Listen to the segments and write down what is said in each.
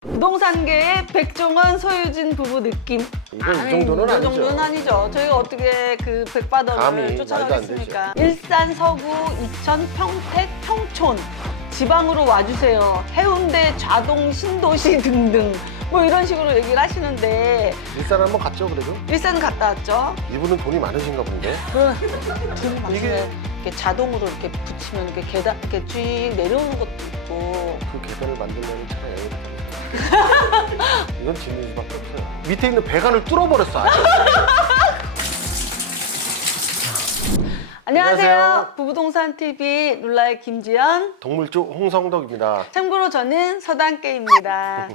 부동산계의 백종원, 소유진 부부 느낌. 이건 이 정도는 이 아니죠. 정도는 아니죠. 저희가 어떻게 그 백바더를 감히 쫓아가겠습니까? 일산, 서구, 이천, 평택, 평촌, 지방으로 와주세요. 해운대, 좌동, 신도시 등등. 뭐 이런 식으로 얘기를 하시는데 일산 한번 갔죠 그래도? 일산 갔다 왔죠. 이분은 돈이 많으신가 본데. 돈이 많으면 이렇게 자동으로 이렇게 붙이면 이렇게 계단 이렇게 쭉 내려오는 것도 있고. 그 계단을 만들려면 차라리 이건 짓는 수밖에 없어요. 밑에 있는 배관을 뚫어버렸어. 아주. 안녕하세요. 안녕하세요. 부부동산 TV 룰라의 김지연. 동물주 홍성덕입니다. 참고로 저는 서당계입니다.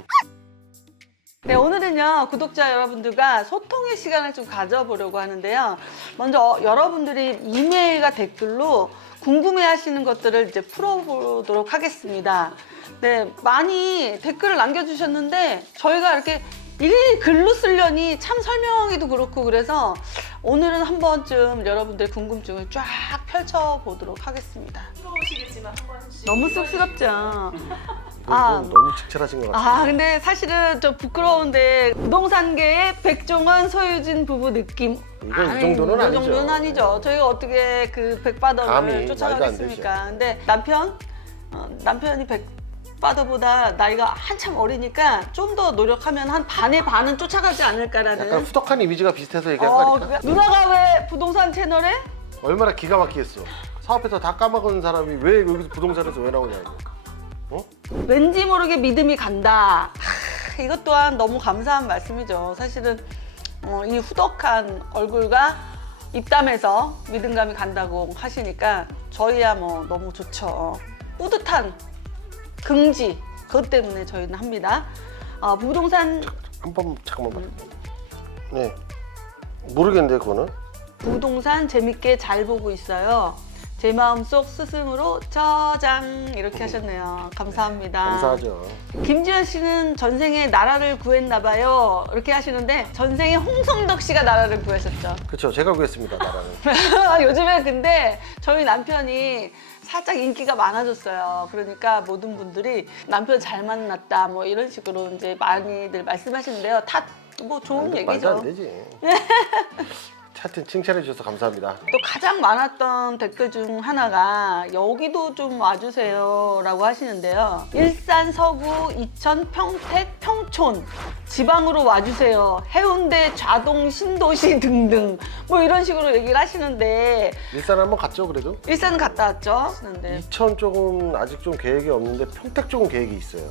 네, 오늘은요 구독자 여러분들과 소통의 시간을 좀 가져보려고 하는데요. 먼저 여러분들이 이메일과 댓글로 궁금해하시는 것들을 이제 풀어보도록 하겠습니다. 네, 많이 댓글을 남겨주셨는데 저희가 이렇게 일일이 글로 쓰려니 참 설명하기도 그렇고 그래서 오늘은 한 번쯤 여러분들의 궁금증을 쫙 펼쳐보도록 하겠습니다. 부러우시겠지만 한 번씩 너무 쑥스럽죠? 이건 좀 너무 직철하신 것 같아요. 아, 근데 사실은 좀 부끄러운데 부동산계의 백종원, 소유진 부부 느낌. 이건 이 정도는 이 아니죠. 정도는 아니죠. 저희가 어떻게 그 백바더를 감히 쫓아가겠습니까? 근데 남편이 백바더보다 나이가 한참 어리니까 좀 더 노력하면 한 반의 반은 쫓아가지 않을까라는. 약간 후덕한 이미지가 비슷해서 얘기한 거 아닐까? 누나가 왜 부동산 채널에? 얼마나 기가 막히겠어. 사업해서 다 까먹은 사람이 왜 여기서 부동산에서 왜 나오냐 이거. 어? 왠지 모르게 믿음이 간다. 이것 또한 너무 감사한 말씀이죠. 사실은 이 후덕한 얼굴과 입담에서 믿음감이 간다고 하시니까 저희야 뭐 너무 좋죠. 뿌듯한 긍지 그것 때문에 저희는 합니다. 부동산 한번 잠깐만 봐. 네. 모르겠는데 그거는. 부동산 재밌게 잘 보고 있어요. 제 마음속 스승으로 저장 이렇게 하셨네요. 감사합니다. 감사하죠. 김지연 씨는 전생에 나라를 구했나 봐요. 이렇게 하시는데 전생에 홍성덕 씨가 나라를 구하셨죠. 그렇죠. 제가 구했습니다 나라는. 요즘에 근데 저희 남편이 살짝 인기가 많아졌어요. 그러니까 모든 분들이 남편 잘 만났다 뭐 이런 식으로 이제 많이들 말씀하시는데요. 다 뭐 좋은 말도 안 얘기죠. 되지. 하여튼 칭찬해 주셔서 감사합니다. 또 가장 많았던 댓글 중 하나가 여기도 좀 와주세요 라고 하시는데요. 일산, 서구, 이천, 평택, 평촌, 지방으로 와주세요. 해운대, 좌동, 신도시 등등 뭐 이런 식으로 얘기를 하시는데 일산 한번 갔죠 그래도? 일산 갔다 왔죠? 근데 이천 쪽은 아직 좀 계획이 없는데 평택 쪽은 계획이 있어요.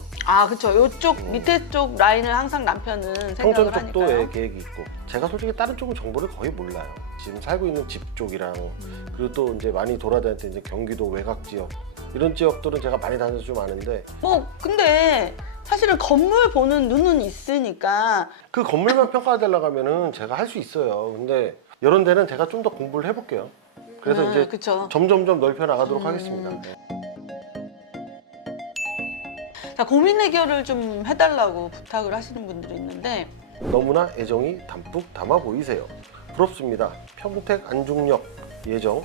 그쵸. 요쪽 밑에 쪽 라인을 항상 남편은 평촌 생각을 쪽도 하니까요. 계획이 있고 제가 솔직히 다른 쪽은 정보를 거의 몰라요. 지금 살고 있는 집 쪽이랑 그리고 또 이제 많이 돌아다닐 때 이제 경기도 외곽 지역 이런 지역들은 제가 많이 다녀서 좀 아는데 뭐 근데 사실은 건물 보는 눈은 있으니까 그 건물만 평가해달라고 하면은 제가 할 수 있어요. 근데 이런 데는 제가 좀 더 공부를 해볼게요. 그래서 이제 그쵸. 점점점 넓혀 나가도록 하겠습니다. 네. 자, 고민 해결을 좀 해달라고 부탁을 하시는 분들이 있는데 너무나 애정이 담뿍 담아 보이세요. 부럽습니다. 평택 안중역 예정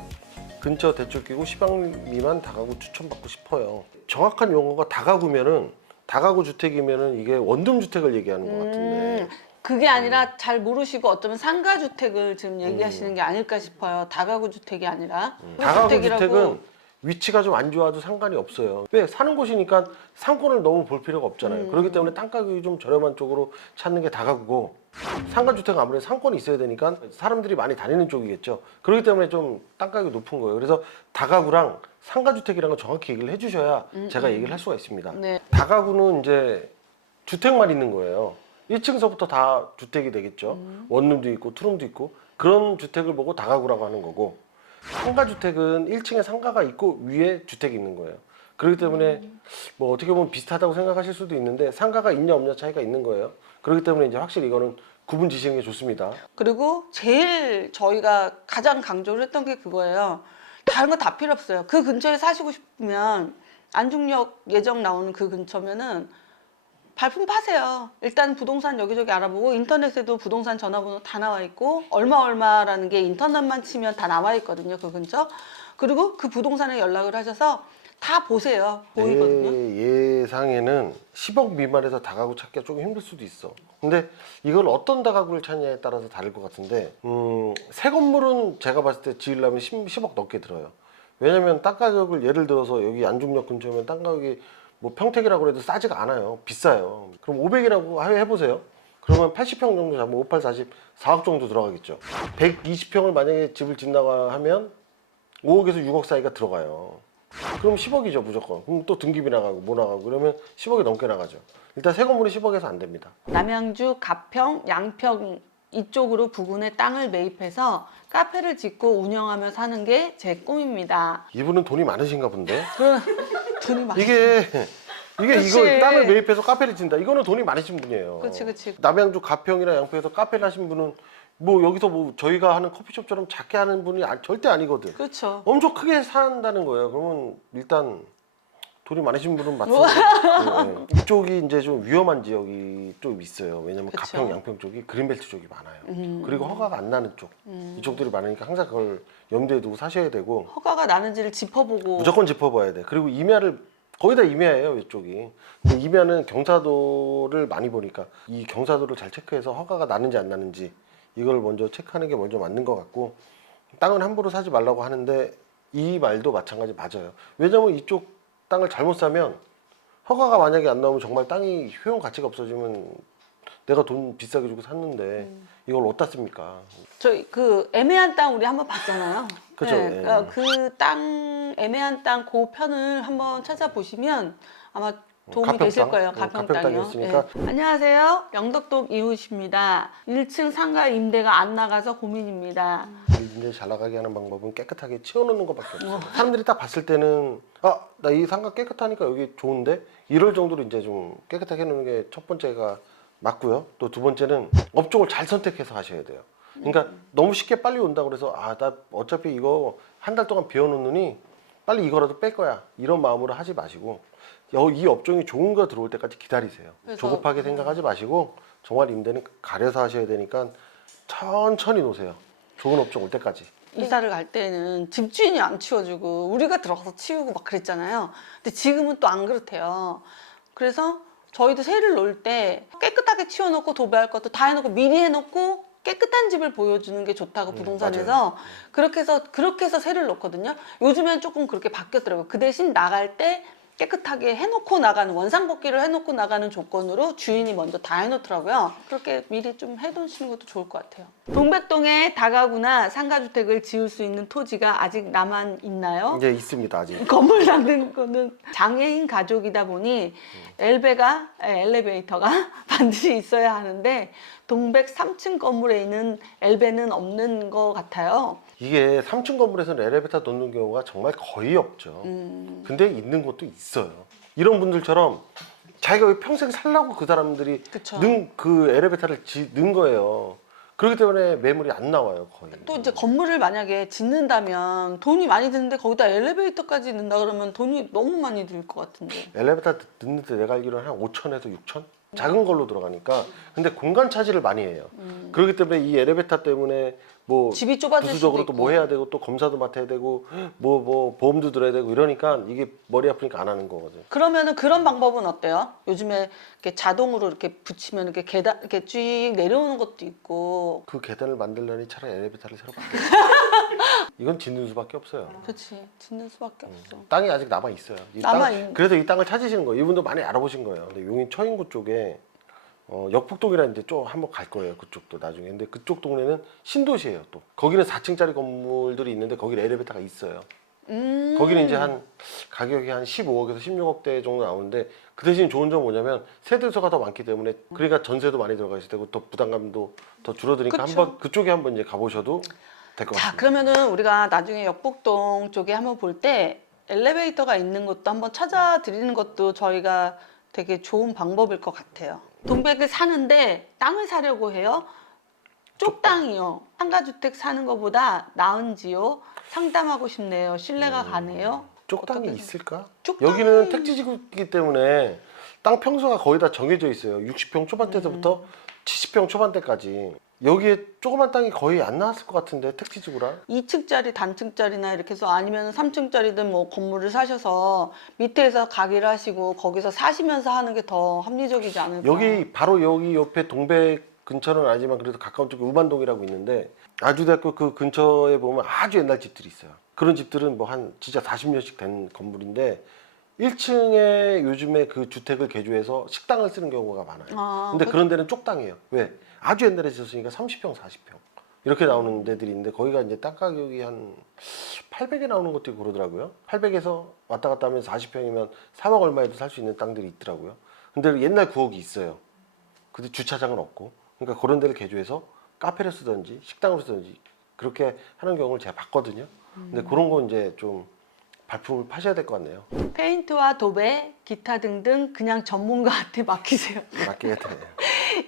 근처 대출 끼고 10억 미만 다가구 추천받고 싶어요. 정확한 용어가 다가구면은 다가구 주택이면은 이게 원룸 주택을 얘기하는 것 같은데 그게 아니라 잘 모르시고 어쩌면 상가주택을 지금 얘기하시는 게 아닐까 싶어요. 다가구 주택이 아니라 다가구 주택이라고. 주택은 위치가 좀 안 좋아도 상관이 없어요. 왜? 사는 곳이니까 상권을 너무 볼 필요가 없잖아요. 그렇기 때문에 땅 가격이 좀 저렴한 쪽으로 찾는 게 다가구고 상가주택은 아무래도 상권이 있어야 되니까 사람들이 많이 다니는 쪽이겠죠. 그렇기 때문에 좀 땅 가격이 높은 거예요. 그래서 다가구랑 상가주택이라는 걸 정확히 얘기를 해주셔야 제가 얘기를 할 수가 있습니다. 네. 다가구는 이제 주택만 있는 거예요. 1층서부터 다 주택이 되겠죠. 원룸도 있고 투룸도 있고 그런 주택을 보고 다가구라고 하는 거고 상가주택은 1층에 상가가 있고 위에 주택이 있는 거예요. 그렇기 때문에 뭐 어떻게 보면 비슷하다고 생각하실 수도 있는데 상가가 있냐 없냐 차이가 있는 거예요. 그렇기 때문에 이제 확실히 이거는 구분 지시는 게 좋습니다. 그리고 제일 저희가 가장 강조를 했던 게 그거예요. 다른 거 다 필요 없어요. 그 근처에 사시고 싶으면 안중역 예정 나오는 그 근처면은 발품 파세요. 일단 부동산 여기저기 알아보고 인터넷에도 부동산 전화번호 다 나와 있고 얼마라는 게 인터넷만 치면 다 나와 있거든요. 그 근처. 그리고 그 부동산에 연락을 하셔서 다 보세요. 보이거든요. 내 예상에는 10억 미만에서 다가구 찾기가 조금 힘들 수도 있어. 근데 이걸 어떤 다가구를 찾냐에 따라서 다를 것 같은데 새 건물은 제가 봤을 때 지으려면 10억 넘게 들어요. 왜냐면 땅 가격을 예를 들어서 여기 안중역 근처면 땅 가격이 뭐 평택이라고 해도 싸지가 않아요. 비싸요. 그럼 500이라고 해보세요. 그러면 80평 정도 잡으면 58, 40, 4억 정도 들어가겠죠. 120평을 만약에 집을 짓는다고 하면 5억에서 6억 사이가 들어가요. 그럼 10억이죠 무조건. 그럼 또 등기비 나가고 뭐 나가고 그러면 10억이 넘게 나가죠. 일단 새 건물은 10억에서 안 됩니다. 남양주, 가평, 양평 이쪽으로 부근에 땅을 매입해서 카페를 짓고 운영하며 사는 게 제 꿈입니다. 이분은 돈이 많으신가 본데. 돈이 많이 이게 그치. 이거 땅을 매입해서 카페를 짓는다. 이거는 돈이 많으신 분이에요. 그치. 남양주 가평이나 양평에서 카페를 하신 분은 뭐 여기서 뭐 저희가 하는 커피숍처럼 작게 하는 분이 절대 아니거든. 그렇죠. 엄청 크게 산다는 거예요. 그러면 일단 돈이 많으신 분은 맞습니다. 네. 이쪽이 이제 좀 위험한 지역이 좀 있어요. 왜냐면 그쵸. 가평, 양평 쪽이 그린벨트 쪽이 많아요. 그리고 허가가 안 나는 쪽 이쪽들이 많으니까 항상 그걸 염두에 두고 사셔야 되고 허가가 나는지를 짚어보고. 무조건 짚어봐야 돼. 그리고 임야를 거의 다 임야예요 이쪽이. 근데 임야는 경사도를 많이 보니까 이 경사도를 잘 체크해서 허가가 나는지 안 나는지 이걸 먼저 체크하는 게 먼저 맞는 것 같고 땅은 함부로 사지 말라고 하는데 이 말도 마찬가지 맞아요. 왜냐면 이쪽 땅을 잘못 사면 허가가 만약에 안 나오면 정말 땅이 효용 가치가 없어지면 내가 돈 비싸게 주고 샀는데 이걸 어디다 씁니까? 저희 그 애매한 땅 우리 한번 봤잖아요. 그죠, 예. 그 땅 애매한 땅 그 편을 한번 찾아보시면 아마 도움이 가평 되실 땅? 거예요. 가평 가평 땅이요. 땅이었으니까. 안녕하세요. 영덕동 이웃입니다. 1층 상가 임대가 안 나가서 고민입니다. 이제 잘 나가게 하는 방법은 깨끗하게 치워놓는 것밖에 없어요. 사람들이 딱 봤을 때는 나 이 상가 깨끗하니까 여기 좋은데 이럴 정도로 이제 좀 깨끗하게 해놓는 게 첫 번째가 맞고요. 또 두 번째는 업종을 잘 선택해서 하셔야 돼요. 그러니까 너무 쉽게 빨리 온다고 그래서 나 어차피 이거 한 달 동안 비워놓느니 빨리 이거라도 뺄 거야 이런 마음으로 하지 마시고 이 업종이 좋은 거 들어올 때까지 기다리세요. 그래서, 조급하게 생각하지 마시고 정말 임대는 가려서 하셔야 되니까 천천히 놓으세요. 좋은 업종 올 때까지. 이사를 갈 때는 집주인이 안 치워주고 우리가 들어가서 치우고 막 그랬잖아요. 근데 지금은 또 안 그렇대요. 그래서 저희도 새를 놓을 때 깨끗하게 치워놓고 도배할 것도 다 해놓고 미리 해놓고 깨끗한 집을 보여주는 게 좋다고 부동산에서 그렇게 해서 새를 놓거든요. 요즘엔 조금 그렇게 바뀌었더라고요. 그 대신 나갈 때 깨끗하게 해놓고 나가는 원상복귀를 해놓고 나가는 조건으로 주인이 먼저 다 해놓더라고요. 그렇게 미리 좀 해두시는 것도 좋을 것 같아요. 동백동에 다가구나 상가주택을 지을 수 있는 토지가 아직 남아 있나요? 이제 있습니다 아직. 건물 담는 거는 장애인 가족이다 보니 엘리베이터가 반드시 있어야 하는데 동백 3층 건물에 있는 엘베는 없는 것 같아요. 이게 3층 건물에서는 엘리베이터 놓는 경우가 정말 거의 없죠. 근데 있는 곳도 있어요. 이런 분들처럼 자기가 평생 살라고 그 사람들이 그쵸. 그 엘리베이터를 넣은 거예요. 그렇기 때문에 매물이 안 나와요 거의. 또 이제 건물을 만약에 짓는다면 돈이 많이 드는데 거기다 엘리베이터까지 넣는다 그러면 돈이 너무 많이 들 것 같은데. 엘리베이터 넣는데 내가 알기로는 한 5천에서 6천? 작은 걸로 들어가니까. 근데 공간 차지를 많이 해요. 그렇기 때문에 이 엘리베이터 때문에 뭐 집이 좁아질 수도 부수적으로 있고. 또 뭐 해야 되고 또 검사도 맡아야 되고 뭐 보험도 들어야 되고 이러니까 이게 머리 아프니까 안 하는 거거든. 그러면은 그런 방법은 어때요? 요즘에 이렇게 자동으로 이렇게 붙이면 이렇게 계단 이렇게 쭉 내려오는 것도 있고. 그 계단을 만들려니 차라리 엘리베이터를 새로 만들어. 이건 짓는 수밖에 없어요. 그렇지. 짓는 수밖에 없어. 땅이 아직 남아 있어요. 그래서 이 땅을 찾으시는 거예요. 이분도 많이 알아보신 거예요. 근데 용인 처인구 쪽에 역북동이라는 데 좀 한번 갈 거예요. 그쪽도 나중에. 근데 그쪽 동네는 신도시예요. 또 거기는 4층짜리 건물들이 있는데 거기는 엘리베이터가 있어요. 거기는 이제 한 가격이 한 15억에서 16억대 정도 나오는데 그 대신 좋은 점은 뭐냐면 세대수가 더 많기 때문에 그러니까 전세도 많이 들어가 있을 테고 더 부담감도 더 줄어드니까 그쵸. 한번 그쪽에 한번 이제 가보셔도 될 것 자, 같습니다. 그러면은 우리가 나중에 역북동 쪽에 한번 볼 때 엘리베이터가 있는 것도 한번 찾아드리는 것도 저희가 되게 좋은 방법일 것 같아요. 동백을 사는데 땅을 사려고 해요. 쪽땅이요. 상가주택 사는 것보다 나은지요? 상담하고 싶네요. 신뢰가 가네요. 쪽땅이 어떻게 있을까? 쪽땅이- 여기는 택지지구이기 때문에 땅 평수가 거의 다 정해져 있어요. 60평 초반대에서부터 70평 초반대까지. 여기에 조그만 땅이 거의 안 나왔을 것 같은데 택지지구라. 2층짜리 단층짜리나 이렇게 해서 아니면 3층짜리든 뭐 건물을 사셔서 밑에서 가게를 하시고 거기서 사시면서 하는 게 더 합리적이지 않을까. 여기 바로 여기 옆에 동백 근처는 아니지만 그래도 가까운 쪽에 우반동이라고 있는데 아주대학교 그 근처에 보면 아주 옛날 집들이 있어요. 그런 집들은 뭐 한 진짜 40년씩 된 건물인데 1층에 요즘에 그 주택을 개조해서 식당을 쓰는 경우가 많아요. 아, 근데 그런 데는 쪽땅이에요. 왜? 아주 옛날에 지었으니까 30평, 40평 이렇게 나오는 데들이 있는데 거기가 이제 땅 가격이 한 800에 나오는 것도 있고 그러더라고요. 800에서 왔다 갔다 하면 40평이면 3억 얼마에도 살 수 있는 땅들이 있더라고요. 근데 옛날 구억이 있어요. 근데 주차장은 없고. 그러니까 그런 데를 개조해서 카페를 쓰든지 식당을 쓰든지 그렇게 하는 경우를 제가 봤거든요. 근데 그런 거 이제 좀 발품을 파셔야 될 것 같네요. 페인트와 도배, 기타 등등 그냥 전문가한테 맡기세요. 맡겨야 돼요.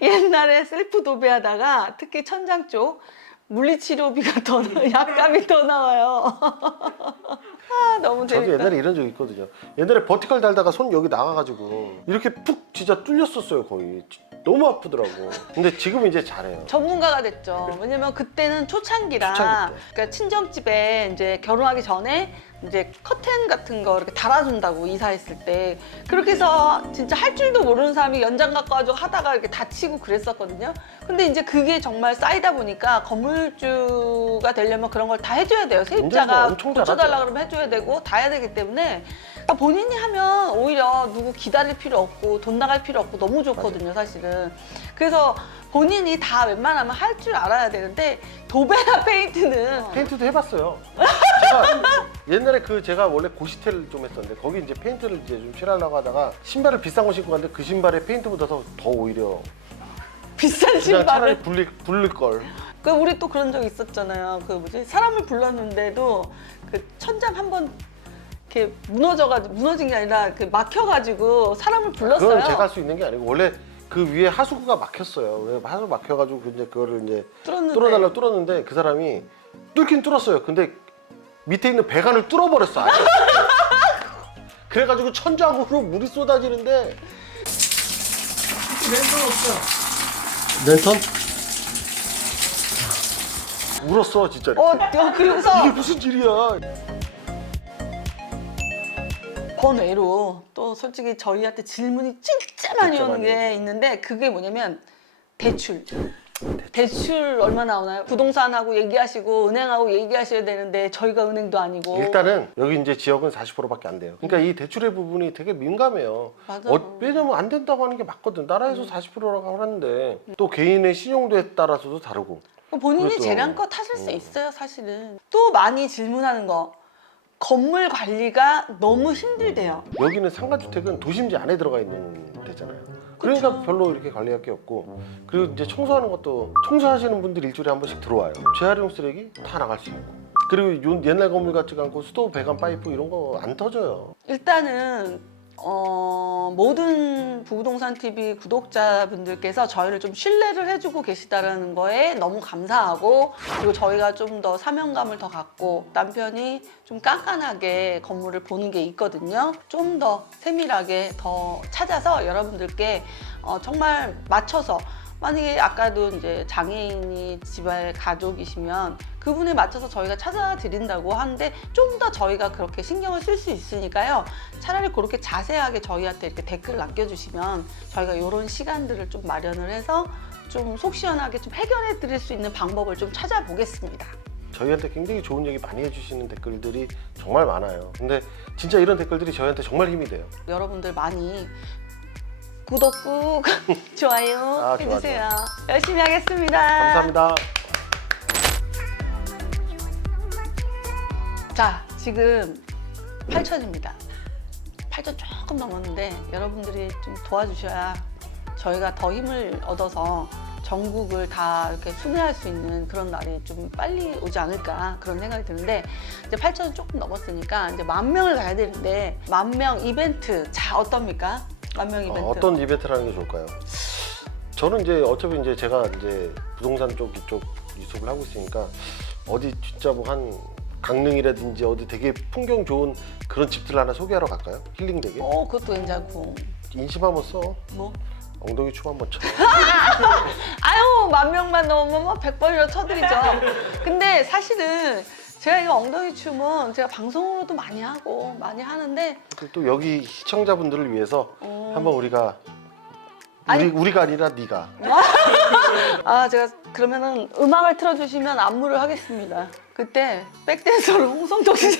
옛날에 셀프 도배하다가 특히 천장 쪽 물리치료비가 더 약값이 더 나와요. 아, 너무 저도 재밌다. 옛날에 이런 적 있거든요. 옛날에 버티컬 달다가 손 여기 나가가지고 이렇게 푹 진짜 뚫렸었어요 거의. 너무 아프더라고. 근데 지금 이제 잘해요. 전문가가 됐죠. 왜냐면 그때는 초창기라. 초창기 때. 그러니까 친정집에 이제 결혼하기 전에 이제 커튼 같은 거 이렇게 달아준다고 이사했을 때 그렇게 해서 진짜 할 줄도 모르는 사람이 연장 갖고 와서 하다가 이렇게 다치고 그랬었거든요. 근데 이제 그게 정말 쌓이다 보니까 건물주가 되려면 그런 걸 다 해줘야 돼요. 이제 세입자가 뭐 엄청 고쳐달라 잘하죠. 그러면 해줘야 되고 다 해야 되기 때문에 그러니까 본인이 하면 오히려 누구 기다릴 필요 없고 돈 나갈 필요 없고 너무 좋거든요, 사실은. 그래서 본인이 다 웬만하면 할 줄 알아야 되는데 도배나 페인트는 페인트도 해봤어요. 제가 옛날에 그 제가 원래 고시텔을 좀 했었는데 거기 이제 페인트를 이제 좀 칠하려고 하다가 신발을 비싼 거 신고 갔는데 그 신발에 페인트 묻어서 더 오히려 비싼 그냥 차라리 신발을 부를 걸. 그 우리 또 그런 적 있었잖아요. 그 뭐지 사람을 불렀는데도 그 천장 한번 이렇게 무너진 게 아니라 그 막혀가지고 사람을 불렀어요. 그건 제가 할 수 있는 게 아니고 원래 그 위에 하수구가 막혔어요. 왜 하수 막혀가지고 이제 그거를 이제 뚫었는데. 뚫어달라고 뚫었는데 그 사람이 뚫긴 뚫었어요. 근데 밑에 있는 배관을 뚫어버렸어. 아예. 그래가지고 천장으로 물이 쏟아지는데 랜턴 없어. 랜턴? 울었어 진짜. 그리고서 이게 무슨 일이야? 번외로 또 솔직히 저희한테 질문이 진짜 많이 진짜 오는 많이 게 있는데 그게 뭐냐면 대출. 대출 얼마 나오나요? 부동산하고 얘기하시고 은행하고 얘기하셔야 되는데 저희가 은행도 아니고. 일단은 여기 이제 지역은 40%밖에 안 돼요. 그러니까 이 대출의 부분이 되게 민감해요. 맞아. 왜냐면 안 된다고 하는 게 맞거든. 나라에서 40%라고 하는데 또 개인의 신용도에 따라서도 다르고. 본인이 그렇죠. 재량껏 하실 수 있어요, 사실은. 또 많이 질문하는 거. 건물 관리가 너무 힘들대요. 여기는 상가주택은 도심지 안에 들어가 있는 데잖아요. 그러니까 그쵸. 별로 이렇게 관리할 게 없고 그리고 이제 청소하는 것도 청소하시는 분들이 일주일에 한 번씩 들어와요. 재활용 쓰레기 다 나갈 수 있고 그리고 옛날 건물 같지가 않고 수도 배관 파이프 이런 거 안 터져요. 일단은 모든 부부동산 TV 구독자분들께서 저희를 좀 신뢰를 해주고 계시다는 거에 너무 감사하고 그리고 저희가 좀 더 사명감을 더 갖고 남편이 좀 깐깐하게 건물을 보는 게 있거든요. 좀 더 세밀하게 더 찾아서 여러분들께 정말 맞춰서 만약에 아까도 이제 장애인이 집에 가족이시면 그분에 맞춰서 저희가 찾아드린다고 하는데 좀 더 저희가 그렇게 신경을 쓸 수 있으니까요. 차라리 그렇게 자세하게 저희한테 이렇게 댓글 남겨주시면 저희가 이런 시간들을 좀 마련을 해서 좀 속 시원하게 좀 해결해 드릴 수 있는 방법을 좀 찾아보겠습니다. 저희한테 굉장히 좋은 얘기 많이 해주시는 댓글들이 정말 많아요. 근데 진짜 이런 댓글들이 저희한테 정말 힘이 돼요. 여러분들 많이 구독 꾹 좋아요 해주세요. 열심히 하겠습니다. 감사합니다. 자, 지금 8천입니다. 8천 조금 넘었는데 여러분들이 좀 도와주셔야 저희가 더 힘을 얻어서 전국을 다 이렇게 순회할 수 있는 그런 날이 좀 빨리 오지 않을까 그런 생각이 드는데 이제 8천은 조금 넘었으니까 이제 10,000명을 가야 되는데 10,000명 이벤트 자 어떻습니까? 10,000명 이벤트. 어떤 이벤트를 하는 게 좋을까요? 저는 이제 어차피 이제 제가 이제 부동산 쪽 이쪽 유튜브를 하고 있으니까 어디 진짜 뭐 한 강릉이라든지 어디 되게 풍경 좋은 그런 집들 하나 소개하러 갈까요? 힐링되게? 그것도 괜찮고. 인심 한번 써. 뭐? 엉덩이 춤 한번 춰. 아유, 10,000명만 넘으면 뭐 100번이라도 쳐드리죠. 근데 사실은 제가 이 엉덩이 춤은 제가 방송으로도 많이 하고 많이 하는데 또 여기 시청자분들을 위해서 한번 우리가 아니. 우리가 아니라 네가. 아, 제가 그러면은 음악을 틀어주시면 안무를 하겠습니다. 그때 백댄서로 홍성덕 씨